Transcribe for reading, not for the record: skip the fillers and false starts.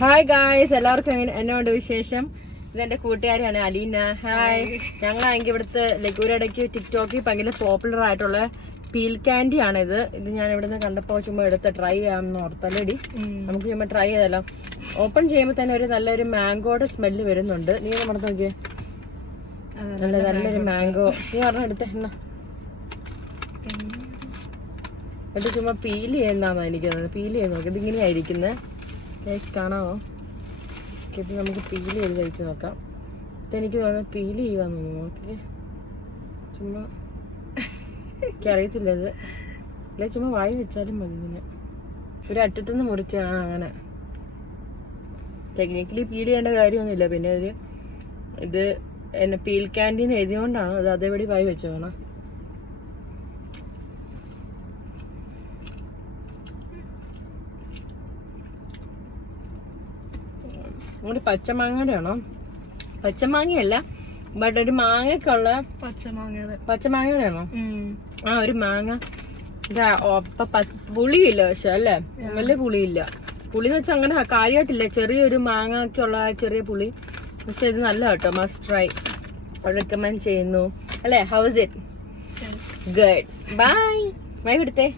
Hi guys, എല്ലാവർക്കും എന്നോട് വിശേഷം. ഇതെന്റെ കൂട്ടുകാരിയാണ് അലീന. ഹായ്. ഞങ്ങളാണെങ്കിൽ ഇവിടുത്തെ ഒരിടയ്ക്ക് ടിക്ടോക്കിൽ ഭയങ്കര പോപ്പുലർ ആയിട്ടുള്ള പീൽ ക്യാൻഡി ആണ് ഇത്. ഞാൻ ഇവിടുന്ന് കണ്ടപ്പോൾ ചുമ്മാ എടുത്ത് ട്രൈ ചെയ്യാമെന്ന് ഓർത്തല്ലടി. നമുക്ക് ചുമ്മാ ട്രൈ ചെയ്തല്ലോ. ഓപ്പൺ ചെയ്യുമ്പോൾ തന്നെ ഒരു നല്ലൊരു മാംഗോയുടെ സ്മെല്ല് വരുന്നുണ്ട്. നീ നമ്മുടെ നോക്കിയേ, നല്ലൊരു മാംഗോ. നീ പറഞ്ഞ എടുത്തേ എന്നാ ഇത് ചുമ്മാ പീൽ ചെയ്യുന്നതാണോ എനിക്ക് തോന്നുന്നത്. പീൽ ചെയ്ത് നോക്കാം. ഇതിങ്ങനെയായിരിക്കുന്നത് കാണാമോ? ഇത് നമുക്ക് പീൽ ചെയ്ത് കഴിച്ച് നോക്കാം. ഇതെനിക്ക് തോന്നുന്നു പീൽ ചെയ്യുവാന്ന് തോന്നുന്നു. നോക്കിയേ, ചുമ്മാ എനിക്കറിയത്തില്ല. ഇത് അല്ലെ ചുമ്മാ വായി വെച്ചാലും മതി. ഇങ്ങനെ ഒരു അറ്റത്തുനിന്ന് മുറിച്ചാണ് അങ്ങനെ. ടെക്നിക്കലി പീൽ ചെയ്യേണ്ട കാര്യമൊന്നുമില്ല. പിന്നെ ഇത് എന്നെ പീൽ ക്യാൻഡീന്ന് എഴുതിയോണ്ടാണ് അത് അതേപടി വായി വെച്ചോണം. ഒരു പച്ചമാങ്ങയുടെ ആണോ? പച്ചമാങ്ങയല്ല, ബട്ട് ഒരു മാങ്ങയ്ക്കുള്ള പച്ചമാങ്ങയുടെ ആണോ? ആ, ഒരു മാങ്ങ. പുളിയില്ല പക്ഷെ അല്ലേ, വലിയ പുളിയില്ല. പുളിന്ന് വെച്ചാൽ അങ്ങനെ കാര്യമായിട്ടില്ല. ചെറിയൊരു മാങ്ങയ്ക്കുള്ള ചെറിയ പുളി. പക്ഷെ ഇത് നല്ല കേട്ടോ, മസ്റ്റ് ട്രൈ. റെക്കമെൻഡ് ചെയ്യുന്നു അല്ലേ? How is it? Good. Bye. Bye കൊടുത്തേ.